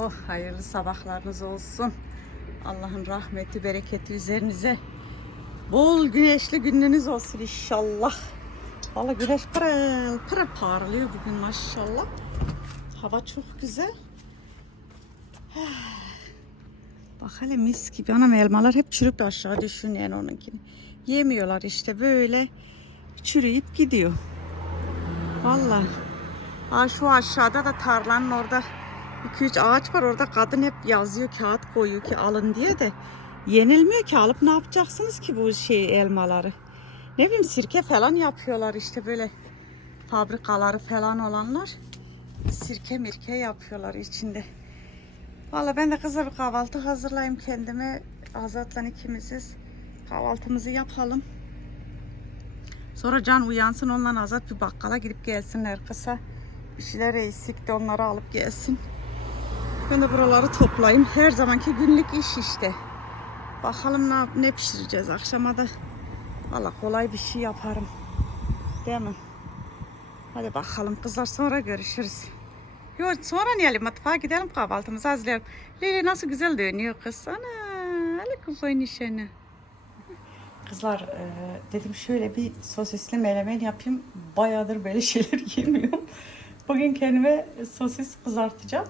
Oh hayırlı sabahlarınız olsun. Allah'ın rahmeti, bereketi üzerinize. Bol güneşli gününüz olsun inşallah. Valla güneş pırıl pırıl parlıyor bugün maşallah. Hava çok güzel. Bak hele mis gibi. Anam elmalar hep çürüp aşağı düşün yani onunkini. Yemiyorlar işte böyle çürüyüp gidiyor. Vallahi. Ha şu aşağıda da tarlanın orada 2-3 ağaç var. Orada kadın hep yazıyor kağıt koyuyor ki alın diye de yenilmiyor ki alıp ne yapacaksınız ki bu şey elmaları. Ne bileyim sirke falan yapıyorlar işte böyle fabrikaları falan olanlar sirke mirke yapıyorlar içinde. Valla ben de kıza bir kahvaltı hazırlayayım kendime. Azat'la ikimiziz. Kahvaltımızı yapalım. Sonra Can uyansın onunla Azat bir bakkala gidip gelsinler kısa. Bir şeyler eksik de onları alıp gelsin. Ben de buraları toplayayım. Her zamanki günlük iş işte. Bakalım ne, ne pişireceğiz akşama da. Valla kolay bir şey yaparım. Değil mi? Hadi bakalım kızlar sonra görüşürüz. Yok sonra niye mutfağa gidelim kahvaltımızı hazırlayalım. Leyla nasıl güzel dönüyor kız sana. Hele kafayı nişanı. Kızlar e, dedim şöyle bir sosisli menemen yapayım. Bayağıdır böyle şeyler yemiyorum. Bugün kendime sosis kızartacağım.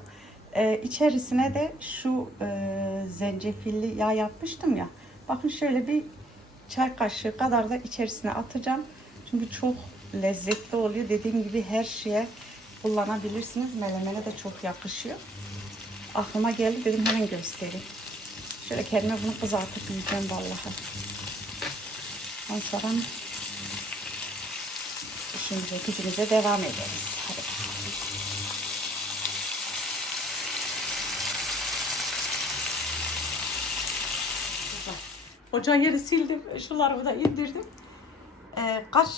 E, içerisine de şu e, zencefilli yağ yapmıştım ya. Bakın şöyle bir çay kaşığı kadar da içerisine atacağım. Çünkü çok lezzetli oluyor. Dediğim gibi her şeye kullanabilirsiniz. Melemene de çok yakışıyor. Aklıma geldi dedim hemen göstereyim. Şöyle kendime bunu kızartıp yiyeceğim vallahi. Ondan sonra işimize gücümüze devam ederiz. Hadi bakalım. Ocağı yeri sildim. Şuları da indirdim. Ee, kaç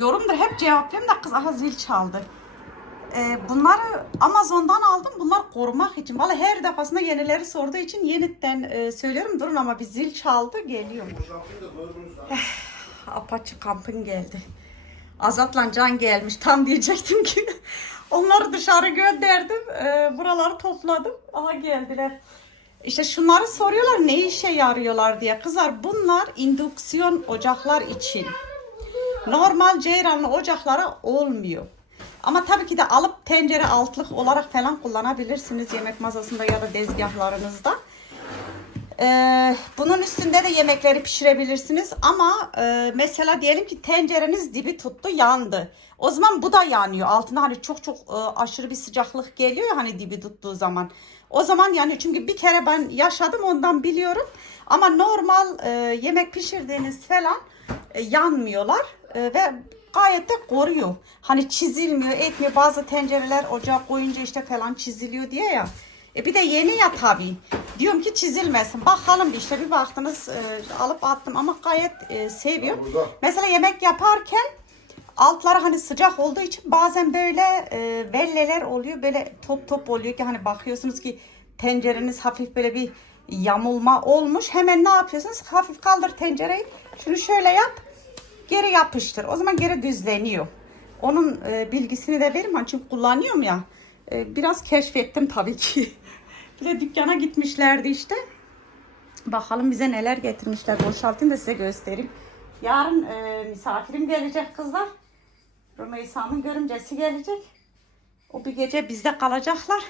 yorumdur hep cevaplıyorum da kız aha zil çaldı. Ee, bunları Amazon'dan aldım. Bunlar korumak için. Vallahi her defasında yenileri sorduğu için yeniden e, söylüyorum. Durun ama bir zil çaldı. Geliyorum. Apache kampın geldi. Azat'la Can gelmiş. Tam diyecektim ki onları dışarı gönderdim. Ee, buraları topladım. Aha geldiler. İşte şunları soruyorlar ne işe yarıyorlar diye. Kızlar bunlar indüksiyon ocaklar için. Normal ceyranlı ocaklara olmuyor. Ama tabii ki de alıp tencere altlık olarak falan kullanabilirsiniz yemek masasında ya da dezgahlarınızda. Ee, bunun üstünde de yemekleri pişirebilirsiniz ama e, mesela diyelim ki tencereniz dibi tuttu yandı. O zaman bu da yanıyor. Altına hani çok çok e, aşırı bir sıcaklık geliyor ya hani dibi tuttuğu zaman. O zaman yani çünkü bir kere ben yaşadım ondan biliyorum. Ama normal e, yemek pişirdiğiniz falan e, yanmıyorlar e, ve gayet de koruyor. Hani çizilmiyor, etmiyor. Bazı tencereler ocağa koyunca işte falan çiziliyor diye ya. E bir de yeni ya tabii. Diyorum ki çizilmesin. Bakalım işte bir baktınız e, alıp attım ama gayet e, seviyorum. Mesela yemek yaparken altları hani sıcak olduğu için bazen böyle e, velleler oluyor. Böyle top top oluyor ki hani bakıyorsunuz ki tencereniz hafif böyle bir yamulma olmuş. Hemen ne yapıyorsunuz? Hafif kaldır tencereyi. Şunu şöyle yap. Geri yapıştır. O zaman geri düzleniyor. Onun e, bilgisini de verim. Hani çünkü kullanıyorum ya. E, biraz keşfettim tabii ki. bir de dükkana gitmişlerdi işte. Bakalım bize neler getirmişler. Boşaltayım da size göstereyim. Yarın e, misafirim gelecek kızlar. Rümeysa'nın görümcesi gelecek. O bir gece bizde kalacaklar.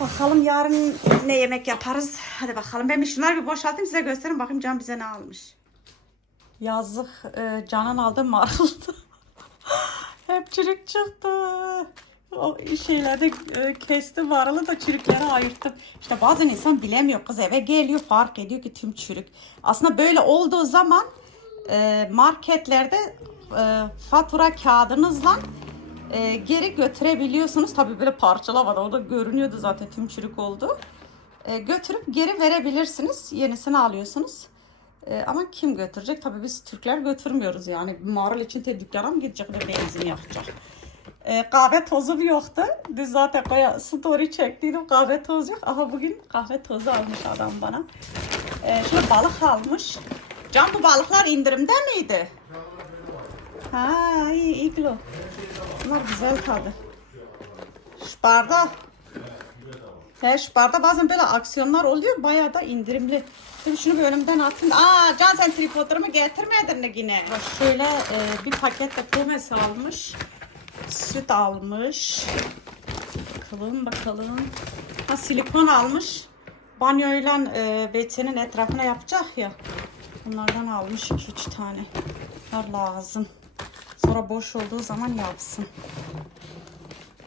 Bakalım yarın ne yemek yaparız. Hadi bakalım. Ben bir şunları bir boşaltayım size göstereyim. Bakayım Can bize ne almış. Yazık e, Canan aldı maruldu. Hep çürük çıktı. O şeylerde e, kestim marulu da çürükleri ayırttım. İşte bazen insan bilemiyor kız eve geliyor fark ediyor ki tüm çürük. Aslında böyle olduğu zaman e, marketlerde e, fatura kağıdınızla e, geri götürebiliyorsunuz. Tabii böyle parçalamadı. O da görünüyordu zaten tüm çürük oldu. E, götürüp geri verebilirsiniz. Yenisini alıyorsunuz. E, ama kim götürecek? Tabii biz Türkler götürmüyoruz yani. Marul için te dükkana mı gidecek ve benzin yakacak. E, kahve tozum yoktu. Dün zaten koya story çektiydim. Kahve tozu yok. Aha bugün kahve tozu almış adam bana. E, şöyle balık almış. Can bu balıklar indirimde miydi? Ha iyi iglo. Bunlar güzel tadı. Şu bardak. He, şu barda bazen böyle aksiyonlar oluyor. Bayağı da indirimli. Şimdi şunu bir önümden atayım. Aa Can sen tripodlarımı getirmedin mi yine? Şöyle e, bir paket de pomes almış. Süt almış. Bakalım bakalım. Ha silikon almış. Banyoyla e, WC'nin etrafına yapacak ya. Bunlardan almış 2-3 tane. Bunlar lazım. Sonra boş olduğu zaman yapsın.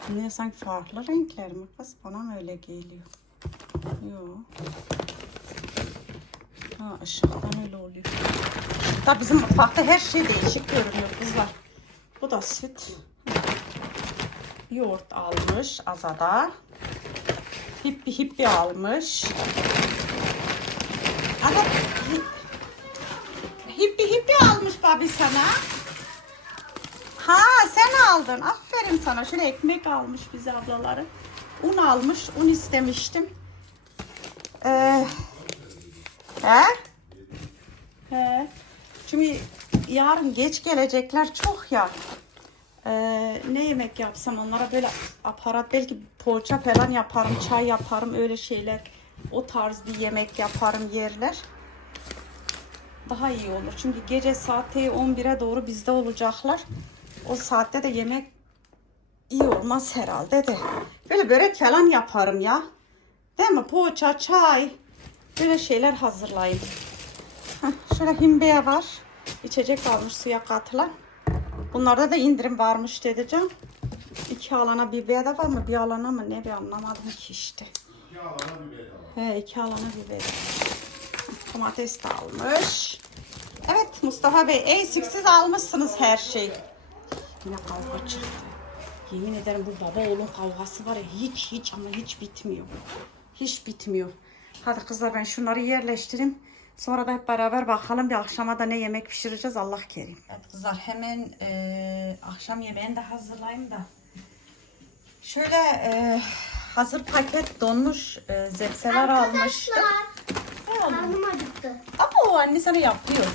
Niye sanki farklı renkler mi kız? Bana öyle geliyor? Yok. Ha ışıktan öyle oluyor. Tabii bizim mutfakta her şey değişik görünüyor kızlar. Bu da süt. Yoğurt almış Azada. Hippi hippi almış. Hippi babi sana. Ha sen aldın. Aferin sana. Şöyle ekmek almış bize ablaları. Un almış. Un istemiştim. Ee, he? He. Çünkü yarın geç gelecekler çok ya. Ee, ne yemek yapsam onlara böyle aparat belki poğaça falan yaparım, çay yaparım öyle şeyler. O tarz bir yemek yaparım yerler. Daha iyi olur. Çünkü gece saati 11'e doğru bizde olacaklar. O saatte de yemek iyi olmaz herhalde de. Böyle börek falan yaparım ya. Değil mi? Poğaça, çay. Böyle şeyler hazırlayayım. Heh, şöyle himbeya var. İçecek almış suya katılan. Bunlarda da indirim varmış dedi Can. İki alana bir de var mı? Bir alana mı? Ne bir anlamadım ki işte. İki alana bir bedava. He iki alana bir Domates de almış. Evet Mustafa Bey eksiksiz almışsınız her şeyi. Yine kavga çıktı. Yemin ederim bu baba oğlun kavgası var ya hiç hiç ama hiç bitmiyor. Hiç bitmiyor. Hadi kızlar ben şunları yerleştireyim. Sonra da hep beraber bakalım bir akşama da ne yemek pişireceğiz Allah kerim. Evet kızlar hemen eee, akşam yemeğini de hazırlayayım da. Şöyle eee, hazır paket donmuş eee, zepseler almıştım. Karnım acıktı. Ama o anne sana yapıyor.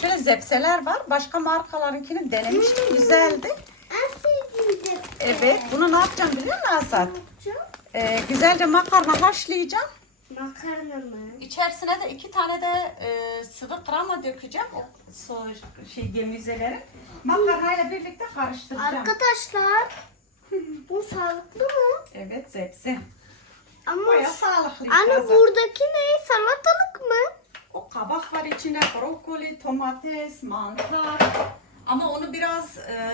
Şöyle zepseler var. Başka markalarınkini denemiştim. Güzeldi. En sevdiğim de. Evet. Bunu ne yapacağım biliyor musun Asat? Ee, güzelce makarna haşlayacağım. makarna mı? İçerisine de iki tane de e, sıvı krema dökeceğim. O so şey gemüzeleri. Makarnayla birlikte karıştıracağım. Arkadaşlar bu sağlıklı mı? Evet zepse. Ama Baya sağlıklı. anne buradaki ne? Salatalık mı? O kabak var içinde, brokoli, domates, mantar. Ama onu biraz e,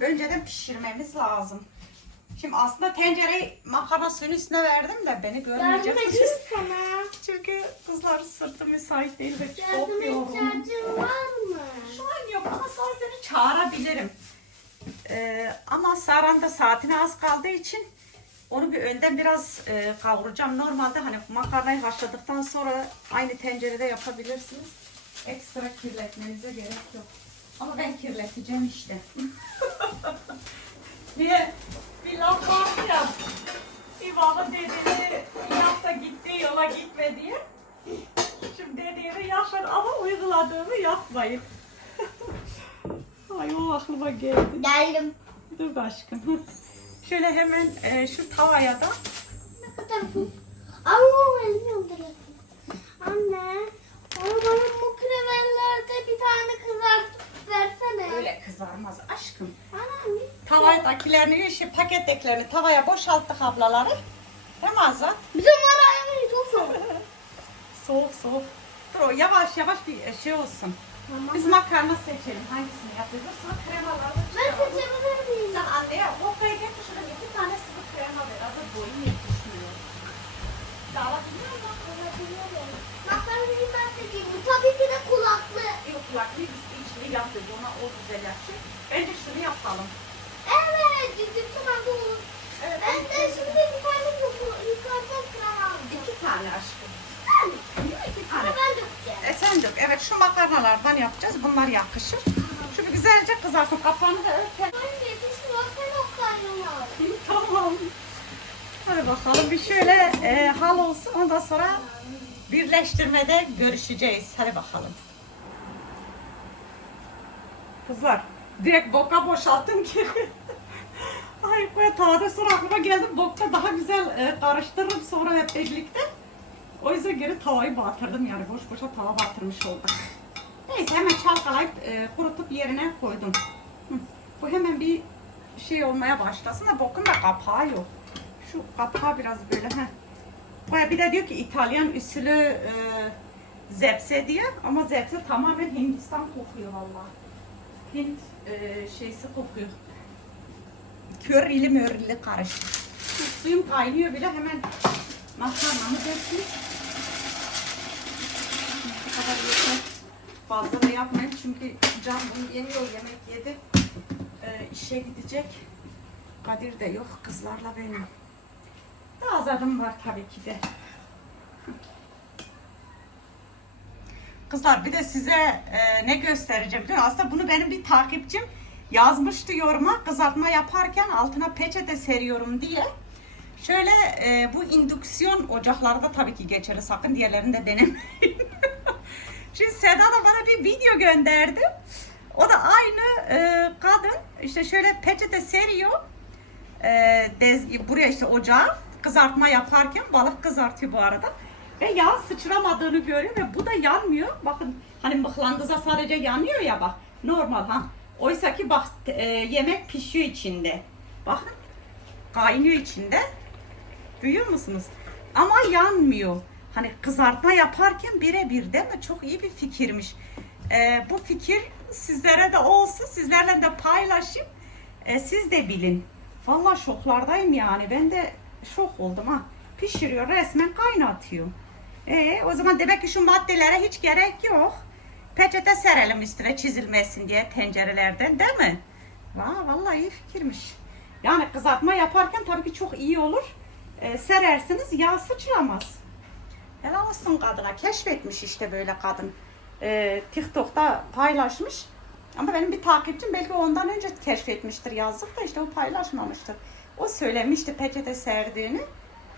önceden pişirmemiz lazım. Şimdi aslında tencereyi makarna suyun üstüne verdim de beni Yardım görmeyeceksiniz. edeyim sana. Çünkü kızlar sırtı müsait değil ve çok Yardım yoğun. ihtiyacın var mı? Şu an yok ama sonra seni çağırabilirim. E, ama Saran da saatine az kaldığı için onu bir önden biraz e, kavuracağım. Normalde hani makarnayı haşladıktan sonra aynı tencerede yapabilirsiniz. Ekstra kirletmenize gerek yok. Ama ben kirleteceğim işte. Niye? Bir laf vardı ya. Bir baba dediğini yap da gittiği yola gitme diye. Şimdi dediğimi yapın ama uyguladığımı yapmayın. Ay o aklıma geldi. Geldim. Dur aşkım. Şöyle hemen e, şu tavaya da Ne kadar bu? Elim yandırıyor. Anne, bana bana bu krevellerde bir tane kızartıp versene. öyle kızarmaz aşkım. Anne. Tavadakilerini, şu pakettekilerini tavaya boşalttık ablaları. Hem azat. Bizim var ayağımın çok soğuk. Soğuk soğuk. Dur o yavaş yavaş bir şey olsun. Biz makarna seçelim. Hangisini yapıyoruz? Sonra kremaları Ben çıkaralım. seçebilir miyim? Sen anneye Hokka'ya getir şurada iki tane sıvı krema ver. Hazır boyun yetişmiyor. Dağılabiliyor mu? Olabiliyorum. Makarnayı ben seçeyim. Bu tabii ki de kulaklı. Yok kulaklı biz içli yapıyoruz. Ona o güzel yapacak. Bence şunu yapalım. Evet, ciddi tamam bu. Evet. Ben de şimdi bir tane yukarı- yukarıda kral aldım. İki tane aşkım. Ben. İki tane. Ama ben dökeceğim. E sen dök. Evet şu makarnalardan yapacağız. Bunlar yakışır. Şu bir güzelce kızarsın. Kapağını da örten. Ben yetişmiyor, sen o kaynıyor. tamam. Hadi bakalım bir şöyle e, hal olsun. Ondan sonra birleştirmede görüşeceğiz. Hadi bakalım. Kızlar direkt boka boşalttım ki. Ay koya tavada sonra aklıma geldi. Bokta daha güzel e, karıştırırım sonra hep birlikte. O yüzden geri tavayı batırdım yani boş boşa tava batırmış olduk. Neyse hemen çalkalayıp e, kurutup yerine koydum. Hı. Bu hemen bir şey olmaya başlasın da bokun da kapağı yok. Şu kapağı biraz böyle heh. Baya bir de diyor ki İtalyan usulü e, zepse diye ama zepse tamamen Hindistan kokuyor vallahi. Hint e, şeysi kokuyor. Körili mörili karışık. Şu Suyum kaynıyor bile hemen makarnamı döktüm. Bu kadar yeter. Fazla da yapmayın çünkü Can bunu yemiyor, yemek yedi. Ee, işe gidecek. Kadir de yok, kızlarla benim. Daha az adım var tabii ki de. Kızlar bir de size e, ne göstereceğim musun? Aslında bunu benim bir takipçim yazmıştı yoruma kızartma yaparken altına peçete seriyorum diye. Şöyle e, bu indüksiyon ocaklarda tabii ki geçerli sakın diğerlerini de denemeyin. Şimdi Seda da bana bir video gönderdi. O da aynı e, kadın işte şöyle peçete seriyor. E, dez, buraya işte ocağa kızartma yaparken balık kızartıyor bu arada. Ve yağ sıçramadığını görüyor ve bu da yanmıyor. Bakın hani mıhlandıza sadece yanıyor ya bak. Normal ha. Oysa ki bak e, yemek pişiyor içinde. Bakın kaynıyor içinde. Duyuyor musunuz? Ama yanmıyor. Hani kızartma yaparken birebir değil mi? Çok iyi bir fikirmiş. Ee, bu fikir sizlere de olsun. Sizlerle de paylaşayım. Ee, siz de bilin. Vallahi şoklardayım yani. Ben de şok oldum ha. Pişiriyor resmen kaynatıyor. Ee, o zaman demek ki şu maddelere hiç gerek yok. Peçete serelim üstüne çizilmesin diye tencerelerden değil mi? Vaa vallahi iyi fikirmiş. Yani kızartma yaparken tabii ki çok iyi olur. Ee, serersiniz yağ sıçramaz. Helal olsun kadına. Keşfetmiş işte böyle kadın. Ee, TikTok'ta paylaşmış. Ama benim bir takipçim belki ondan önce keşfetmiştir yazdık da işte o paylaşmamıştır. O söylemişti peçete serdiğini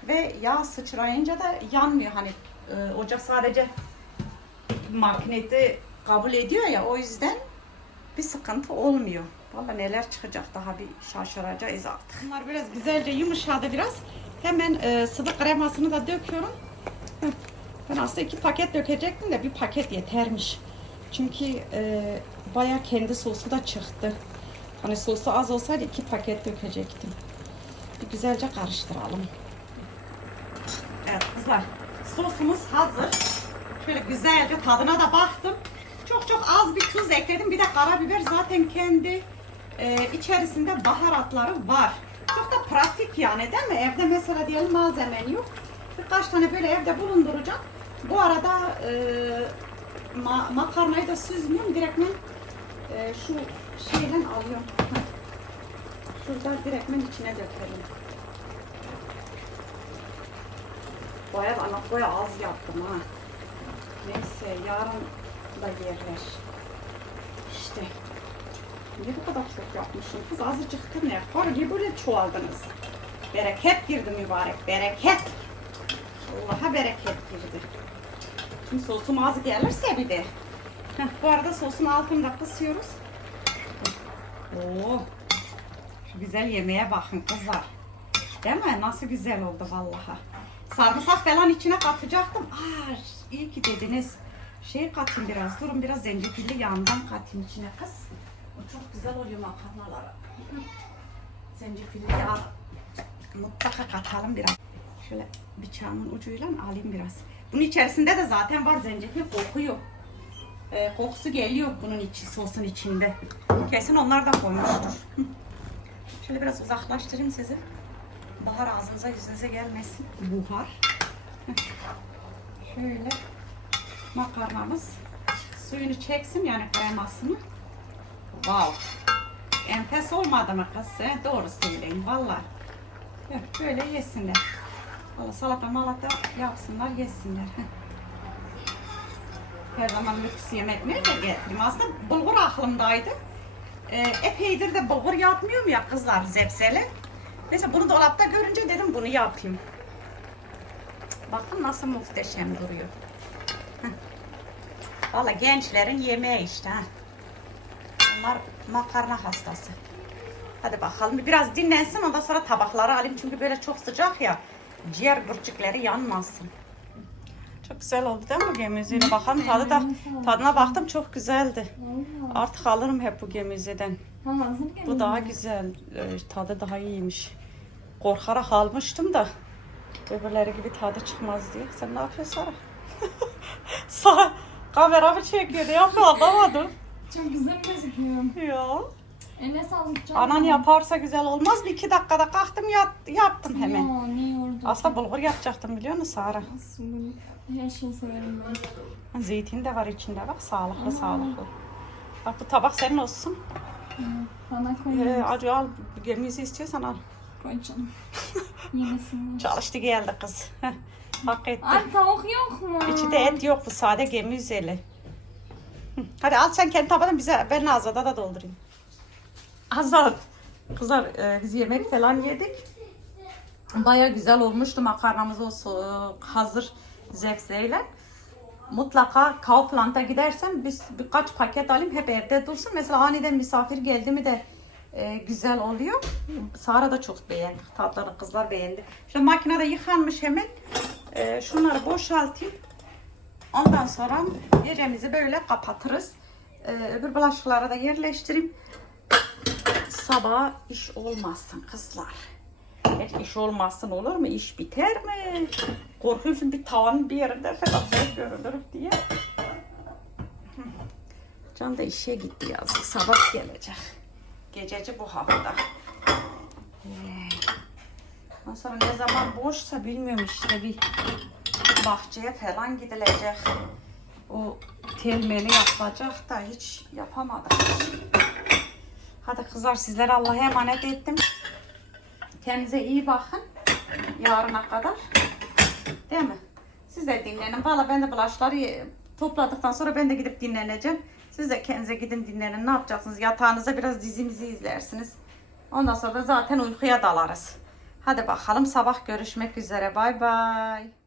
ve yağ sıçrayınca da yanmıyor hani e, ocak sadece magneti kabul ediyor ya o yüzden bir sıkıntı olmuyor. Valla neler çıkacak daha bir şaşıracağız artık. Bunlar biraz güzelce yumuşadı biraz. Hemen e, sıvı kremasını da döküyorum. Ben aslında iki paket dökecektim de bir paket yetermiş. Çünkü e, baya kendi sosu da çıktı. Hani sosu az olsaydı iki paket dökecektim. Bir güzelce karıştıralım. Evet kızlar sosumuz hazır. Şöyle güzelce tadına da baktım. Çok çok az bir tuz ekledim. Bir de karabiber zaten kendi e, içerisinde baharatları var. Çok da pratik yani değil mi? Evde mesela diyelim malzemen yok. Birkaç tane böyle evde bulunduracağım. Bu arada e, ma- makarnayı da süzmüyorum. Direktmen e, şu şeyden alıyorum. Şurada direktmen içine dökelim. Baya ana baya az yaptım ha. Neyse yarın da yerler. İşte. Niye bu kadar çok yapmışım? Kız azıcık ne? Var niye böyle çoğaldınız? Bereket girdi mübarek. Bereket. Allah'a bereket girdi. Şimdi sosum az gelirse bir de. Heh, bu arada sosun altını da kısıyoruz. Oo. Güzel yemeğe bakın kızlar. Değil mi? Nasıl güzel oldu vallahi. Sarımsak falan içine katacaktım. Aa, iyi ki dediniz. Şey katayım biraz. Durun biraz zencefilli yandan katayım içine kız. O çok güzel oluyor makarnalara. Zencefilli yağ mutlaka katalım biraz. Şöyle bıçağımın ucuyla alayım biraz. Bunun içerisinde de zaten var zencefil kokuyor. Ee, kokusu geliyor bunun içi, sosun içinde. Kesin onlar da koymuştur. Şöyle biraz uzaklaştırayım sizi. Bahar ağzınıza yüzünüze gelmesin. Buhar. Şöyle makarnamız suyunu çeksin yani kremasını. Wow. Enfes olmadı mı kız? He? Doğru söyleyin valla. Böyle yesinler. Valla salata malata yapsınlar yesinler. Her zaman lüks yemek nerede getireyim? Aslında bulgur aklımdaydı. Ee, epeydir de bulgur yapmıyorum ya kızlar zepseli. Neyse bunu dolapta görünce dedim bunu yapayım. Bakın nasıl muhteşem duruyor. Heh. Valla gençlerin yemeği işte. Ha. Onlar makarna hastası. Hadi bakalım biraz dinlensin ondan sonra tabakları alayım çünkü böyle çok sıcak ya. Ciğer gırcıkları yanmasın. Çok güzel oldu değil mi bu gemüziyle? Bakalım tadı da tadına baktım çok güzeldi. Artık alırım hep bu gelin. Bu daha güzel. e, Tadı daha iyiymiş. Korkarak almıştım da öbürleri gibi tadı çıkmaz diye. Sen ne yapıyorsun Sara? Sara kameramı çekiyor. Ne yapıyor anlamadım. Çok güzel gözüküyor. Ya. Eline sağlık canım. Anan yaparsa güzel olmaz mı? İki dakikada kalktım yat, yaptım hemen. Ya ne yordu. Aslında bulgur yapacaktım biliyor musun Sara? Aslında her şeyi severim ben. Zeytin de var içinde bak sağlıklı sağlıklı. Bak bu tabak senin olsun. Bana Ee, koyun. acı al gemimizi istiyorsan al. Koy canım. Yemesinler. Çalıştı geldi kız. Hak etti. Ay tavuk yok mu? İçinde et yok bu sade gemi üzeri. Hı, Hadi al sen kendi tabağını bize ben Azad'a da doldurayım. Azad. Kızlar e, biz yemek falan yedik. Baya güzel olmuştu makarnamız o so- hazır zevzeyle. Mutlaka Kaufland'a gidersen biz birkaç paket alayım hep evde dursun. Mesela aniden misafir geldi mi de e, güzel oluyor. Sara da çok beğendi. Tatları kızlar beğendi. İşte makinede yıkanmış hemen. E, şunları boşaltayım. Ondan sonra gecemizi böyle kapatırız. E, öbür bulaşıkları da yerleştireyim. Sabah iş olmasın kızlar. Hiç iş olmasın olur mu? İş biter mi? Korkuyorsun bir tavanın bir yerinde falan ben görünürüm diye. Can da işe gitti yazık. Sabah gelecek. Gececi bu hafta. Ondan sonra ne zaman boşsa bilmiyorum işte bir bahçeye falan gidilecek. O telmeni yapacak da hiç yapamadık. Hadi kızlar sizlere Allah'a emanet ettim. Kendinize iyi bakın. Yarına kadar. Değil mi? Siz de dinlenin. Valla ben de bulaşları topladıktan sonra ben de gidip dinleneceğim. Siz de kendinize gidin dinlenin. Ne yapacaksınız? Yatağınıza biraz dizimizi izlersiniz. Ondan sonra da zaten uykuya dalarız. Hadi bakalım sabah görüşmek üzere. Bay bay.